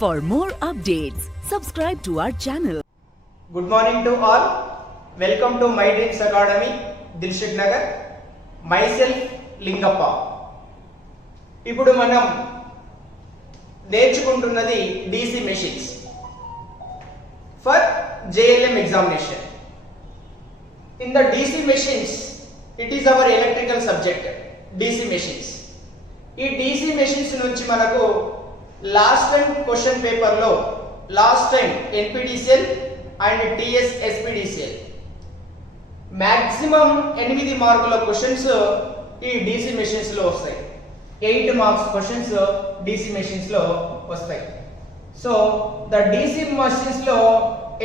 For more updates, subscribe to our channel. Good morning to all. Welcome to My Dreams Academy, Dilshad Nagar. Myself Lingappa. ఇప్పుడు మనం నేర్చుకుంటున్నది DC machines for JLM examination. In the DC machines, it is our electrical subject, DC machines. ఈ DC machines నుంచి మనకు last time question paper లో last time NPTCL and TS SPDCL maximum 8 మార్కుల క్వశ్చన్స్ ఈ DC machines లో వస్తాయి. 8 marks questions DC machines లో వస్తాయి. సో ద DC మెషిన్స్ లో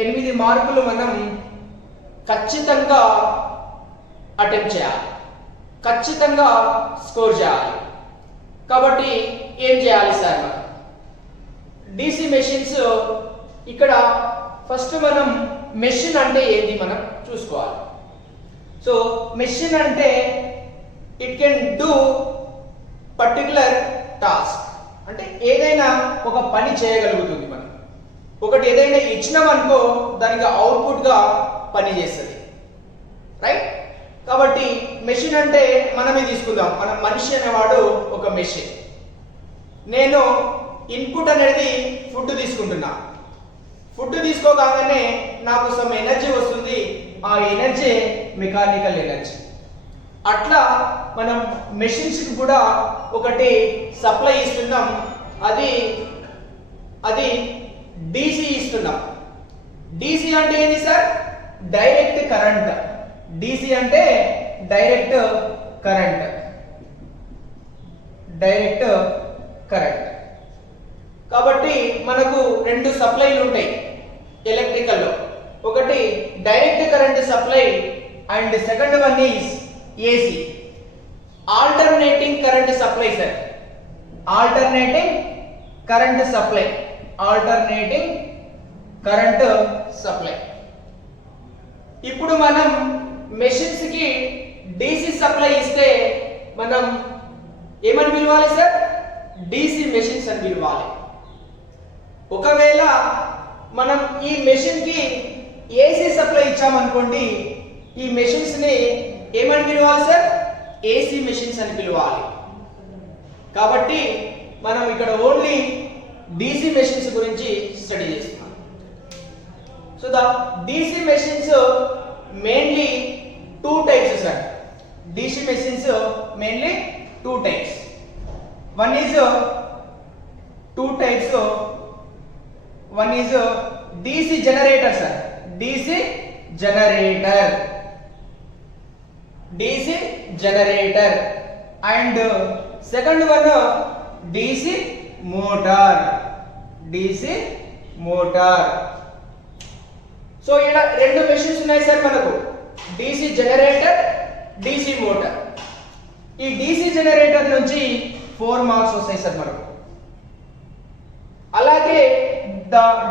8 మార్కులు మనం ఖచ్చితంగా అటెంప్ట్ చేయాలి, ఖచ్చితంగా స్కోర్ చేయాలి. కాబట్టి ఏం చేయాలి సార్ మనం? DC మెషిన్స్ ఇక్కడ ఫస్ట్ మనం మెషిన్ అంటే ఏంటి మనం చూసుకోవాలి. సో మెషిన్ అంటే it can do particular task, అంటే ఏదైనా ఒక పని చేయగలుగుతుంది. మనం ఒకటి ఏదైనా ఇచ్చినాం అనుకో దానికి అవుట్పుట్ గా పని చేస్తుంది, రైట్? కాబట్టి మెషిన్ అంటే మనమే తీసుకుందాం. మన మనిషి అనేవాడు ఒక మెషిన్. నేను ఇన్పుట్ అనేది ఫుడ్ తీసుకుంటున్నా. ఫుడ్ తీసుకోగానే నాకు సమ్ ఎనర్జీ వస్తుంది. ఆ ఎనర్జీ మెకానికల్ ఎనర్జీ. అట్లా మనం మెషిన్స్ కి కూడా ఒకటి సప్లై ఇస్తున్నాం, అది DC ఇస్తున్నాం. DC అంటే ఏంటి సార్? Direct current. DC అంటే డైరెక్ట్ కరెంట్, డైరెక్ట్ కరెంట్. కాబట్టి మనకు రెండు సప్లైలు ఉంటాయి ఎలక్ట్రికల్ లో. ఒకటి direct current supply and second one is AC, alternating current supply sir. Alternating current supply, alternating current supply. ఇప్పుడు మనం మెషిన్స్ కి DC సప్లై ఇస్తే మనం ఏమని పిలవాలి సార్? DC మెషిన్స్ అని పిలవాలి. ఒకవేళ మనం ఈ మెషిన్ కి AC సప్లై ఇచ్చామనుకోండి, ఈ మెషిన్స్ ని ఏమని పిలవాలి సార్? AC మెషిన్స్ అని పిలవాలి. కాబట్టి మనం ఇక్కడ ఓన్లీ DC మెషిన్స్ గురించి స్టడీ చేస్తున్నాం. So the DC machines mainly two types sir. DC machines mainly two types. One is two types. One is DC generator sir. DC generator, DC generator, and second one DC motor, DC motor. So ఇలా రెండు మెషిన్స్ ఉన్నాయి సార్ మనకు, DC generator, DC motor. ఈ DC generator నుంచి 4 మార్క్స్ వస్తాయి సార్ మనకు. అలాగే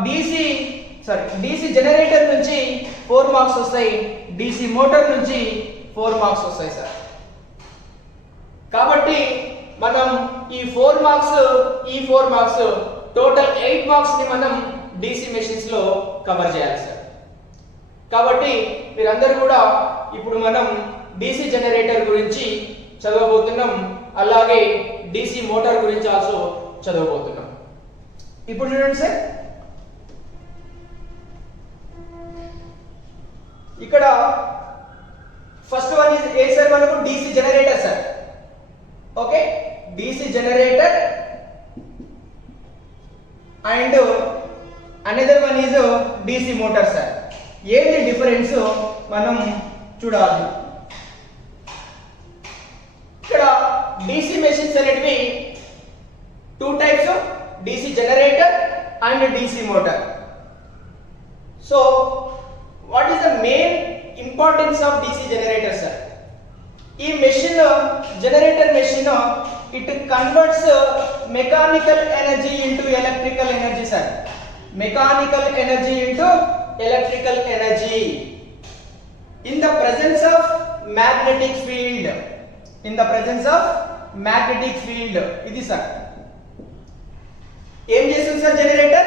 DC generator నుంచి 4 మార్క్స్ వస్తాయి, DC మోటార్ నుంచి 4 మార్క్స్ వస్తాయి సార్. కాబట్టి మనం ఈ 4 మార్క్స్ టోటల్ 8 మార్క్స్ ని మనం DC మెషిన్స్ లో కవర్ చేయాలి సార్. కాబట్టి మీరందరూ కూడా ఇప్పుడు మనం DC జనరేటర్ గురించి చదవబోతున్నాం, అలాగే DC మోటార్ గురించి ఆల్సో చదవబోతున్నాం. ఇప్పుడు చూడండి సార్, ఇక్కడ first one is a sir మనకు? DC generator sir. Okay, DC generator and another one is DC motor sir. ఏంటి డిఫరెన్స్ మనం చూడాలి. ఇక్కడ DC మెషిన్స్ అనేటివి two types, DC generator and DC motor. So what is the main importance of DC generator sir? ఈ machine, generator machine, it converts mechanical energy into electrical energy sir. Mechanical energy into electrical energy in the presence of magnetic field. In the presence of magnetic field. ఇది సార్ ఏం చేస్తుంది sir generator?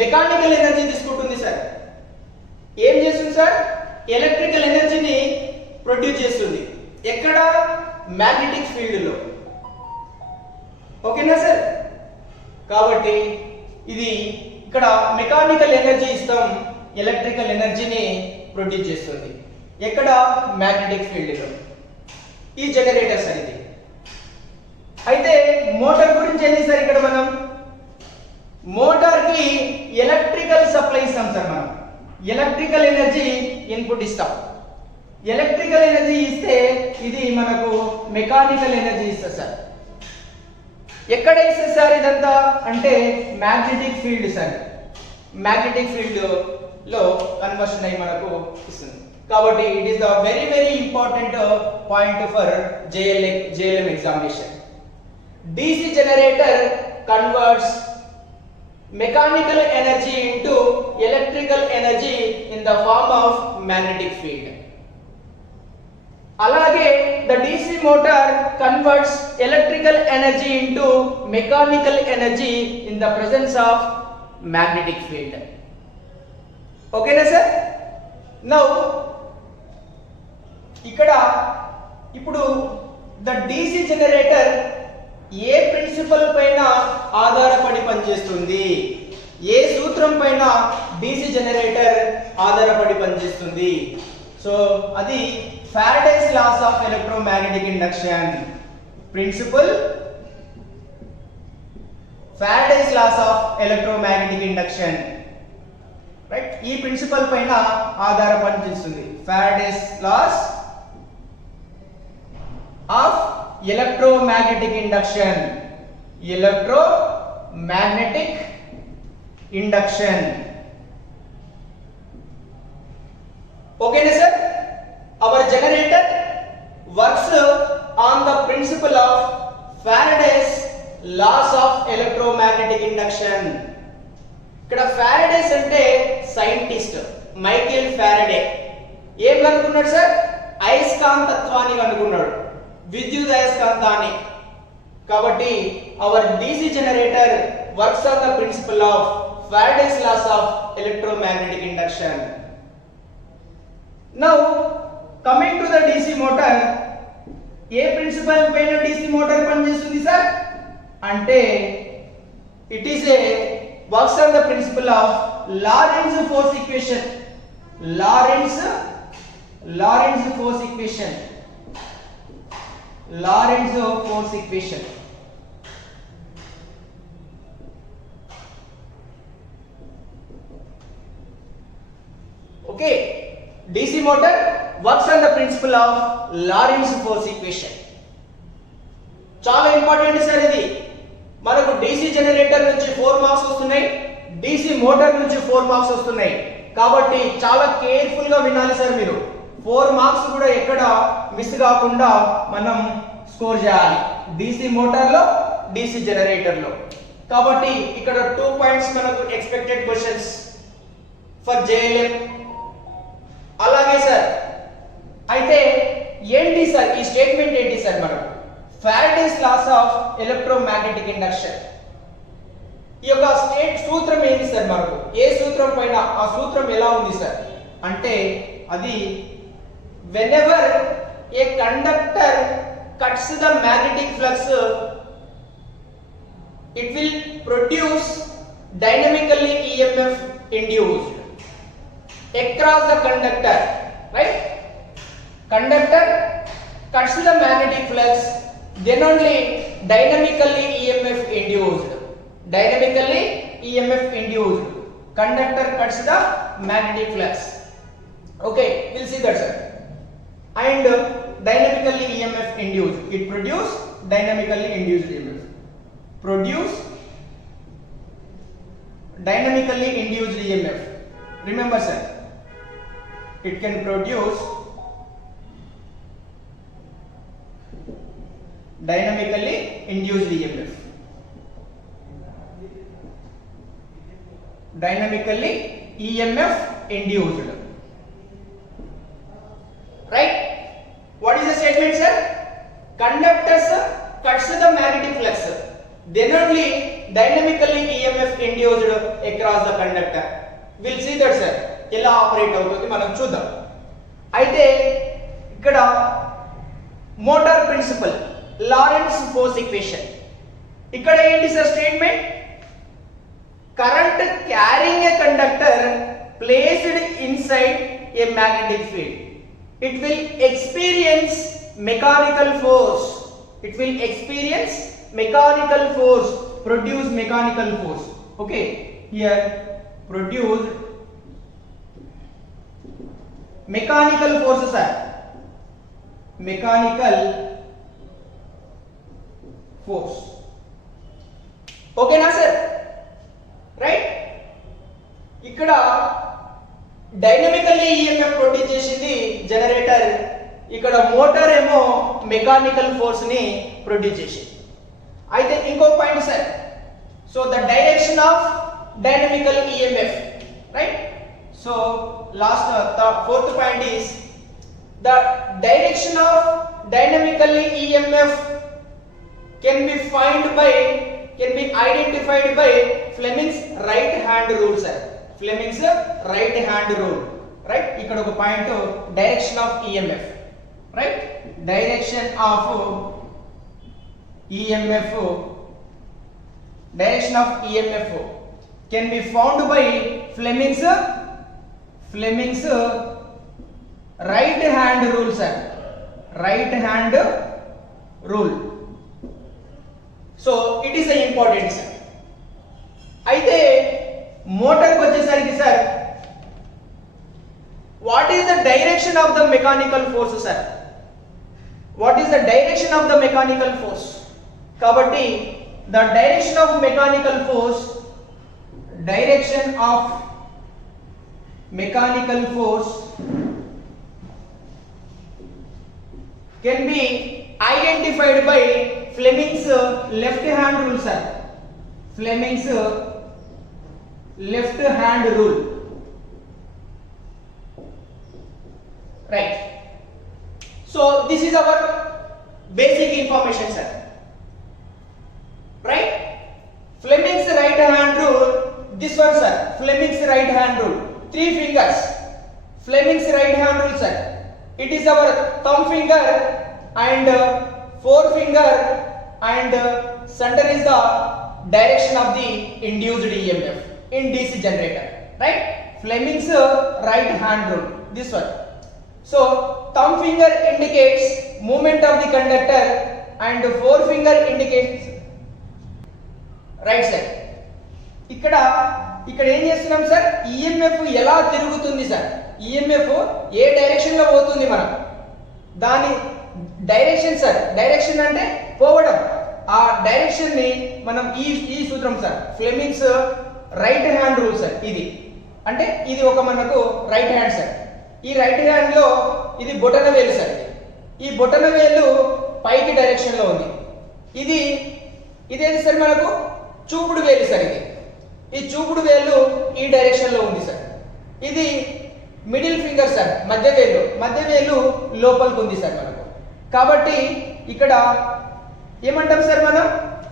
Mechanical energy తీసుకుంటుంది సార్. ఏం చేస్తుంది sir? Electrical ఎనర్జీని ప్రొడ్యూస్ చేస్తుంది. ఎక్కడ? Magnetic field లో. ఓకేనా సార్? కాబట్టి ఇది ఇక్కడ మెకానికల్ ఎనర్జీ ఇస్తాం, ఎలక్ట్రికల్ ఎనర్జీని ప్రొడ్యూస్ చేస్తుంది. ఎక్కడ? మ్యాగ్నెటిక్ ఫీల్డ్ లో. ఈ జనరేటర్ సార్ ఇది. అయితే మోటార్ గురించి ఏంటి సార్? ఇక్కడ మనం మోటార్ కి ఎలక్ట్రికల్ సప్లై ఇస్తాం సార్. మనం ఎలక్ట్రికల్ ఎనర్జీ ఇన్పుట్ ఇస్తాం. ఎలక్ట్రికల్ ఎనర్జీ ఇస్తే ఇది మనకు మెకానికల్ ఎనర్జీ ఇస్తుంది సార్. ఎక్కడ ఇస్తుంది సార్ ఇదంతా అంటే magnetic field sir. Magnetic field లో కన్వర్షన్ అయ్యి మనకు ఇస్తుంది. కాబట్టి it is the very very important point for JLM examination. DC generator converts mechanical energy into electrical energy in the form of magnetic field. అలాగే the DC motor converts electrical energy into mechanical energy in the presence of magnetic field. Okay na sir? Now ఇక్కడ ఇప్పుడు the DC generator ఏ ప్రిన్సిపల్ పైన ఆధారపడి పనిచేస్తుంది? ఏ సూత్రం పైన DC generator ఆధారపడి పనిచేస్తుంది? సో అది Faraday's laws of electromagnetic induction principle. Faraday's laws of electromagnetic induction, right? ఈ ప్రిన్సిపల్ పైన ఆధారపడి పనిచేస్తుంది. Faraday's laws of electromagnetic induction. Electromagnetic induction. Okay na sir? Our generator works on the principle of Faraday's laws of electromagnetic induction. ఇక్కడ Faraday's అంటే scientist Michael Faraday ఏం కనుక్కున్నాడు సార్? అయస్కాంతత్వాన్ని కనుక్కున్నాడు, విద్యుదయస్కాంతాన్ని. కాబట్టి hour DC generator works on the principle of Faraday's laws of electromagnetic induction. Now coming to the DC motor, ఏ ప్రిన్సిపల్ పైన DC మోటార్ పనిచేస్తుంది సార్ అంటే it is a works on the principle of Lorentz force equation. Lorentz force equation. Lorentz force equation. Okay, DC motor works on the principle of Lorentz force equation. చాలా important sir ఇది. మనకు DC generator నుంచి 4 మార్క్స్ వస్తున్నాయి, DC motor నుంచి 4 మార్క్స్ వస్తున్నాయి. కాబట్టి చాలా కేర్ఫుల్ గా వినాలి సార్ మీరు. 4 మార్క్స్ కూడా ఎక్కడ మిస్ కాకుండా మనం స్కోర్ చేయాలి DC మోటార్ లో, DC జనరేటర్ లో. కాబట్టి ఇక్కడ 2 పాయింట్స్ మనకు ఎక్స్పెక్టెడ్ క్వశ్చన్స్ ఫర్ JLM. అలాగే సార్ అయితే ఏంటి సార్ ఈ స్టేట్మెంట్ ఏంటి సార్? మనకు Faraday's laws of electromagnetic induction ఈ యొక్క సూత్రం ఏంటి సార్? మనకు ఏ సూత్రం పైన ఆ సూత్రం ఎలా ఉంది సార్ అంటే అది whenever a conductor cuts the magnetic flux it will produce dynamically EMF induced across the conductor, right? Conductor cuts the magnetic flux, then only dynamically EMF induced. Dynamically EMF induced. Conductor cuts the magnetic flux. Okay, we'll see that sir. And dynamically EMF induced, it produce dynamically induced EMF. Produce dynamically induced EMF. Remember sir, it can produce dynamically induced EMF. Dynamically EMF induced, right? What is the statement sir? Conductors cuts the magnetic flux, then only dynamically EMF induced induced across the conductor. We'll see that sir ఎలా operate అవుతుంది మనం చూద్దాం. అయితే ఇక్కడ motor principle Lorentz force equation ఇక్కడ ఏంటి sir statement current carrying a conductor placed inside a magnetic field, it will experience mechanical force. It will experience mechanical force, produce mechanical force. Okay, here produced mechanical forces are mechanical force. Okay na sir, right? ఇక్కడ dynamically EMF produce చేసింది జనరేటర్, ఇక్కడ మోటార్ ఏమో mechanical force ని ప్రొడ్యూస్ చేసింది. అయితే ఇంకో point sir, so the direction of dynamical EMF, right? So last fourth point is the direction of dynamically EMF can be identified by Fleming's right hand rule sir. Fleming's right hand rule, right? ఇక్కడ ఒక point direction of EMF, right? Direction of EMF, direction of EMF can be found by Fleming's right hand rule sir, right hand rule. So it is important sir. అయితే మోటార్ వచ్చేసరికి sir what is the direction of the mechanical force sir? What is the direction of the mechanical force? కాబట్టి the direction of mechanical force, direction of mechanical force can be identified by Fleming's left hand rule sir. Fleming's left hand rule, right? So this is our basic information sir, right? Fleming's right hand rule, this one sir, Fleming's right hand rule, 3 fingers. Fleming's right hand rule sir, it is our thumb finger and forefinger, and center is the direction of the induced EMF in DC generator, right? Fleming's right hand rule, this one. So thumb finger indicates movement of the conductor and forefinger indicates right side. ఇక్కడ ఏం చేస్తున్నాం sir, EMF ఎలా తిరుగుతుంది sir, EMF ఏ direction లో పోతుంది, మనం దాని డైరెక్షన్ సార్, డైరెక్షన్ అంటే పోవడం, ఆ డైరెక్షన్ ని మనం ఈ సూత్రం sir, Fleming's right hand rule sir. ఇది అంటే ఇది ఒక మనకు రైట్ హ్యాండ్ సార్, ఈ రైట్ హ్యాండ్ లో ఇది బొటన వేలు సార్, ఈ బొటన వేలు పైకి డైరెక్షన్ లో ఉంది, ఇదేంటి సార్ మనకు చూపుడు వేలు సార్, ఈ చూపుడు వేలు ఈ డైరెక్షన్ లో ఉంది సార్, ఇది మిడిల్ ఫింగర్ సార్, మధ్య వేలు లోపలికి ఉంది సార్ మనకు. కాబట్టి ఇక్కడ ఏమంటాం సార్, మనం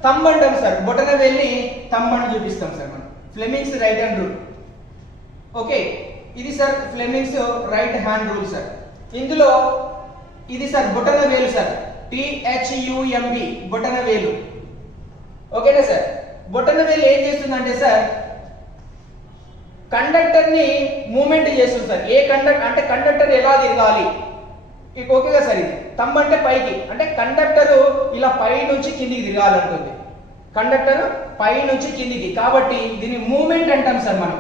థంబ్ అంటాం సార్, బొటన వేలిని థంబ్ అని చూపిస్తాం సార్ మనం. Fleming's right hand rule. Okay, ఇది sir Fleming's right hand rule sir. ఇందులో ఇది సార్ బొటన వేలు సార్, THUMB బొటన వేలు. ఓకేనా సార్? బొటన వేలు ఏం చేస్తుందంటే సార్, కండక్టర్ ని మూమెంట్ చేస్తుంది సార్. ఏ కండక్టర్ ఎలా తిరగాలి, ఓకేగా సార్. ఇది థంబ్ అంటే పైకి, అంటే కండక్టర్ ఇలా పై నుంచి కిందికి తిరగాలంటుంది, కండక్టర్ పై నుంచి కిందికి. కాబట్టి దీన్ని మూమెంట్ అంటాం సార్ మనం,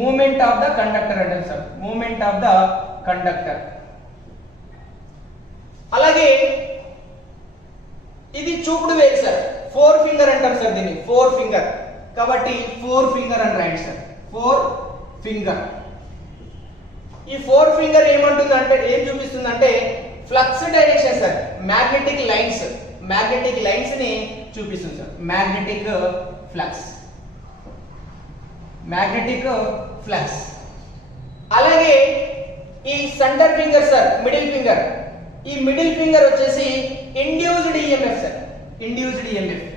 మూమెంట్ ఆఫ్ ద కండక్టర్ అంటాం sir, moment of the conductor. అలాగే ఇది చూపుడు వేలు సార్, 4 ఫింగర్ అంటాం సార్ దీన్ని, 4 ఫింగర్. కాబట్టి 4 ఫింగర్ అని రాయండి సార్, 4 ఫింగర్. ఈ 4 ఫింగర్ ఏమంటుందంటే, ఏం చూపిస్తుందంటే flux direction sir, magnetic lines ని చూపిస్తుంది సార్, మ్యాగ్నెటిక్ ఫ్లక్స్. అలాగే ఈ centre finger sir, middle finger, ఈ మిడిల్ ఫింగర్ వచ్చేసి induced EMF sir, induced EMF,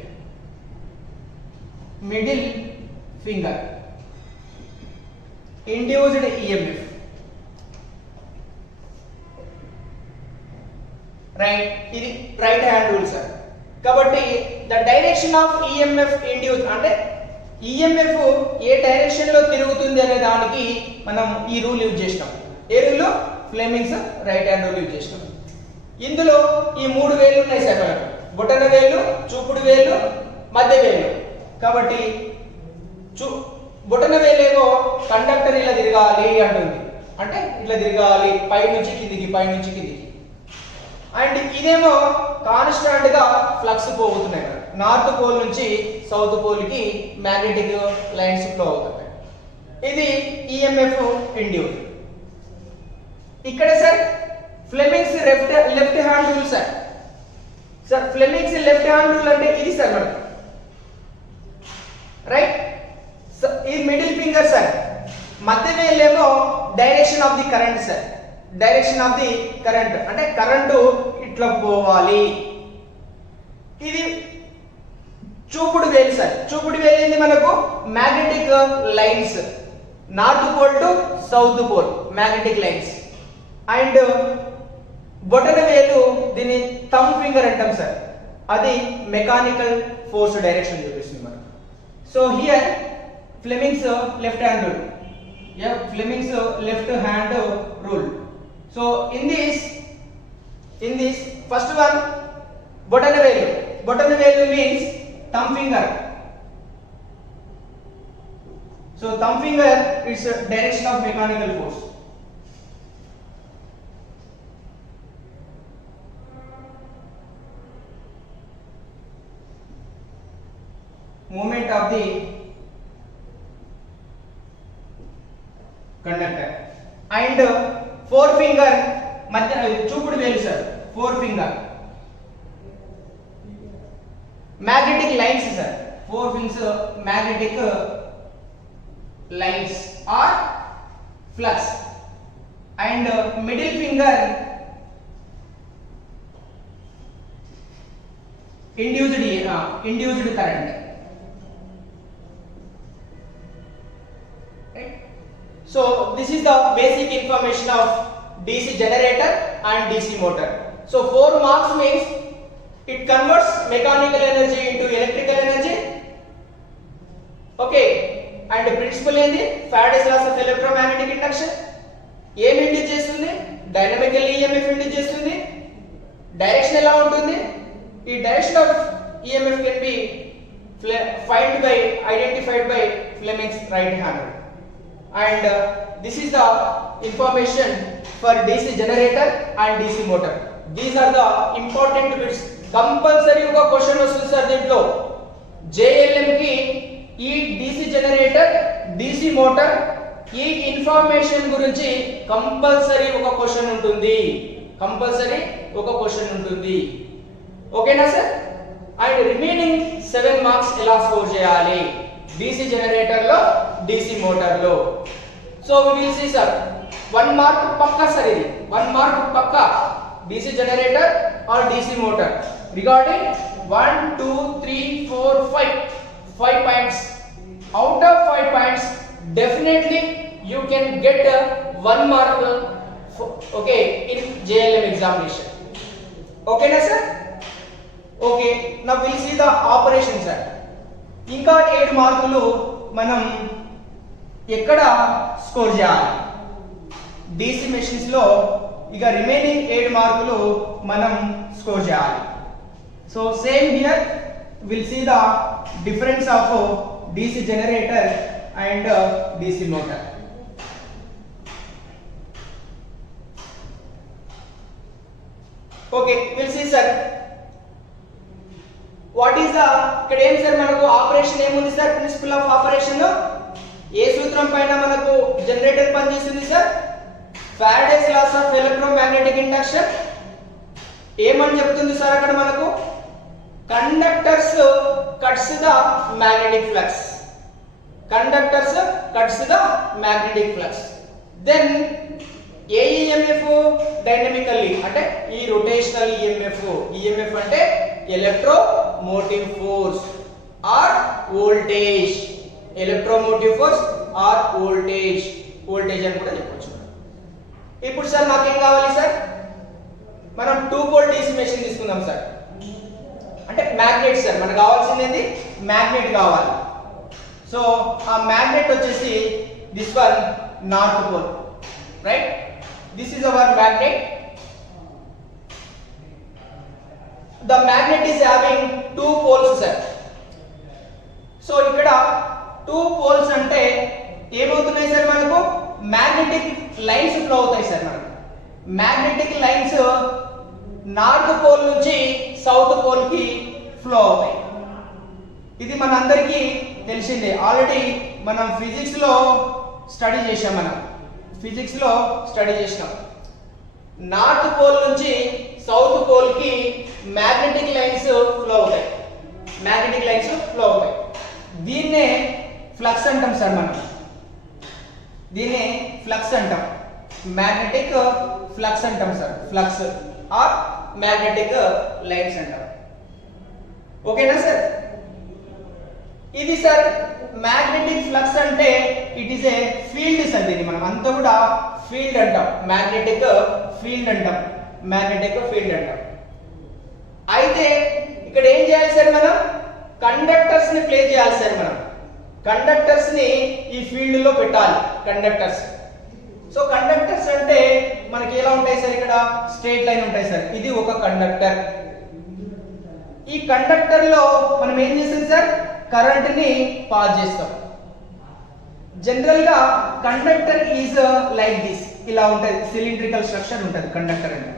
middle finger. Induced EMF. Right, ఇది రైట్ హ్యాండ్ రూల్ సార్. కాబట్టి the direction of EMF induce అంటే EMF ఏ డైరెక్షన్ లో తిరుగుతుంది అనే దానికి మనం ఈ రూల్ యూజ్ చేసినాం. ఏ rule? Fleming's right hand rule use చేసినాం. ఇందులో ఈ మూడు వేళ్ళు ఉన్నాయి సార్ మనకు. బొటన వేళ్ళు, చూపుడు వేళ్ళు, మధ్య వేళ్ళు. కాబట్టి బొటన వేలేమో కండక్టర్ ఇలా తిరగాలి అంటుంది, అంటే ఇట్లా తిరగాలి పై నుంచి కిందికి, పై నుంచి కిందికి. అండ్ ఇదేమో కాన్స్టాంట్ గా ఫ్లక్స్ పోతున్నాయి, నార్త్ పోల్ నుంచి సౌత్ పోల్ కి మ్యాగ్నెటిక్ లైన్స్ ఫ్లో అవుతున్నాయి. ఇది ఈఎంఎఫ్ ఇండ్యూస్. ఇక్కడ sir Fleming's left hand rule sir. Sir Fleming's left hand rule అంటే ఇది సార్ మనకు, రైట్. ఈ మిడిల్ ఫింగర్ సార్. మధ్య వేలేమో direction of the current sir. Direction of the current అంటే కరెంటు ఇట్లా పోవాలి. ఇది చూపుడు వేలు సార్. చూపుడు వేలు ఏంది మనకు? Magnetic lines, north pole to south pole magnetic lines. And బొటన వేలు దీన్ని థంబ్ ఫింగర్ అంటాం సార్. అది మెకానికల్ ఫోర్స్ డైరెక్షన్ చూపిస్తుంది మనకు. So here Fleming's left hand rule. Yeah, Fleming's left hand rule. So in this first one, bottom value means thumb finger. So thumb finger is a direction of mechanical force. Movement of the conductor. And forefinger మధ్య చూపుడు వేలు sir. Forefinger magnetic lines sir. Forefingers magnetic lines or flux. And middle finger induced current. So this is the basic information of DC generator and DC motor. So 4 marks means it converts mechanical energy into electrical energy. Okay, and the principle ఏంది? Faraday's laws of electromagnetic induction. ఏం ఇండ్యూస్ చేస్తుంది? Dynamical EMF induce చేస్తుంది. డైరెక్షన్ ఎలా ఉంటుంది? ఈ direction of EMF can be identified by Fleming's right hand rule. And this is the information for DC generator and DC motor. These are the important bits. Compulsory ఒక question వస్తుంది sir దీంట్లో. JLM కి ఈ DC generator, DC motor ఈ information గురించి compulsory ఒక question ఉంటుంది. ఓకేనా సార్? అండ్ రిమైనింగ్ 7 మార్క్స్ ఎలా స్కోర్ చేయాలి DC జనరేటర్ లో, DC మోటార్ లో. So we will see sir 1 mark పక్కా సార్. ఇది 1 మార్క్ పక్కా DC generator or DC motor regarding 1 2 3 4 5 points. Out of 5 points definitely you can get 1 mark okay in JLM examination. Okay na sir? Okay, now we will see the operation sir. ఇంకా 7 మార్కులు మనం ఎక్కడ స్కోర్ చేయాలి DC machines లో? ఇక రిమైనింగ్ 7 మార్కులు మనం score చేయాలి. So same here will see the difference of DC generator and DC motor. Okay, will see sir what is the ఇక్కడ ఏం సార్ మనకు ఆపరేషన్ ఏముంది సార్? ప్రిన్సిపల్ ఆఫ్ ఆపరేషన్ ఏ సూత్రం పైన మనకు జనరేటర్ పనిచేస్తుంది sir? Faraday's laws of electromagnetic induction. ఏమని చెప్తుంది సార్ అక్కడ మనకు? Conductors cuts the magnetic flux. Then a EMF dynamically అంటే ఈ రొటేషనల్ EMF అంటే electromotive force or voltage. Motive force or voltage అని కూడా చెప్పొచ్చు. ఇప్పుడు సార్ మాకేం కావాలి సార్, మనం 2 పోల్ DC మెషిన్ తీసుకుందాం సార్. అంటే మ్యాగ్నెట్ సార్, మనకు కావాల్సింది ఏంటి, మ్యాగ్నెట్ కావాలి. సో ఆ మ్యాగ్నెట్ వచ్చేసి this one north pole, right? This is our magnet. The magnet is having 2 poles sir. సో ఇక్కడ 2 పోల్స్ అంటే ఏమవుతున్నాయి సార్, మనకు మ్యాగ్నెటిక్ లైన్స్ ఫ్లో అవుతాయి సార్. మనకు మ్యాగ్నెటిక్ లైన్స్ నార్త్ పోల్ నుంచి సౌత్ పోల్ కి ఫ్లో అవుతాయి. ఇది మనందరికీ తెలిసిందే, ఆల్రెడీ మనం ఫిజిక్స్ లో స్టడీ చేసాం. నార్త్ పోల్ నుంచి సౌత్ పోల్ కి మ్యాగ్నెటిక్ లైన్స్ ఫ్లో అవుతాయి. దీన్నే ఫ్లక్స్ అంటాం సార్. మనం దీన్నే ఫ్లక్స్ అంటాం, మ్యాగ్నెటిక్ ఫ్లక్స్ అంటాం sir. Flux or magnetic lines అంటాం. ఓకేనా సార్? ఇది సార్ మ్యాగ్నెటిక్ ఫ్లక్స్ అంటే it is a field sir. దీన్ని మనం అంతా కూడా ఫీల్డ్ అంటాం, మ్యాగ్నెటిక్ ఫీల్డ్ అంటాం. అయితే ఇక్కడ ఏం చేయాలి సార్, మనం కండక్టర్స్ ని ప్లేస్ చేయాలి సార్. మనం కండక్టర్స్ ని ఈ ఫీల్డ్ లో పెట్టాలి, కండక్టర్స్. సో కండక్టర్స్ అంటే మనకి ఎలా ఉంటాయి సార్, ఇక్కడ స్ట్రైట్ లైన్ ఉంటాయి సార్. ఇది ఒక కండక్టర్. ఈ కండక్టర్ లో మనం ఏం చేస్తాం సార్, కరెంట్ ని పాస్ చేస్తాం. జనరల్ గా కండక్టర్ ఈజ్ లైక్ దిస్, ఇలా ఉంటుంది, సిలిండ్రికల్ స్ట్రక్చర్ ఉంటుంది కండక్టర్ అంటే,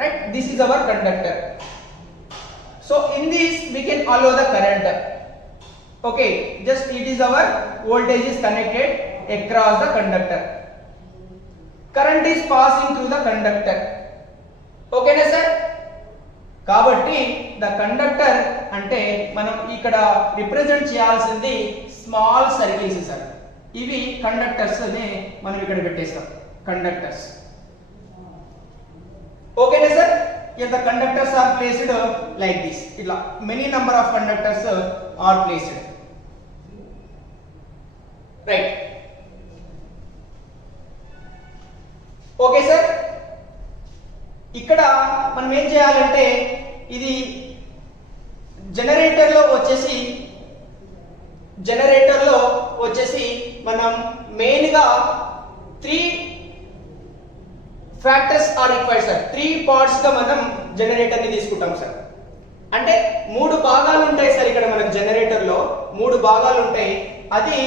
right? This is hour conductor. So in this we can allow the current. Okay, just it is our voltage is connected across the conductor. Current is passing through the conductor. Okay na sir? కాబట్టి the conductor అంటే మనం ఇక్కడ రిప్రజెంట్ చేయాల్సింది small circles sir. ఇవి కండక్టర్స్ ని మనం ఇక్కడ పెట్టేస్తాం, కండక్టర్స్. ఓకేనా sir? The conductors are placed like this. Itla many number of conductors are placed, right? Okay sir, ఇక్కడ మనం ఏం చేయాలంటే ఇది జనరేటర్ లో వచ్చేసి మనం మెయిన్ గా 3 factors are required sir. 3 parts గా మనం జనరేటర్ ని తీసుకుంటాం సార్. అంటే 3 భాగాలు ఉంటాయి సార్. ఇక్కడ మనకు జనరేటర్ లో 3 భాగాలు ఉంటాయి. అది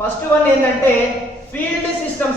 ఫస్ట్ వన్ ఏంటంటే ఫీల్డ్ సిస్టమ్.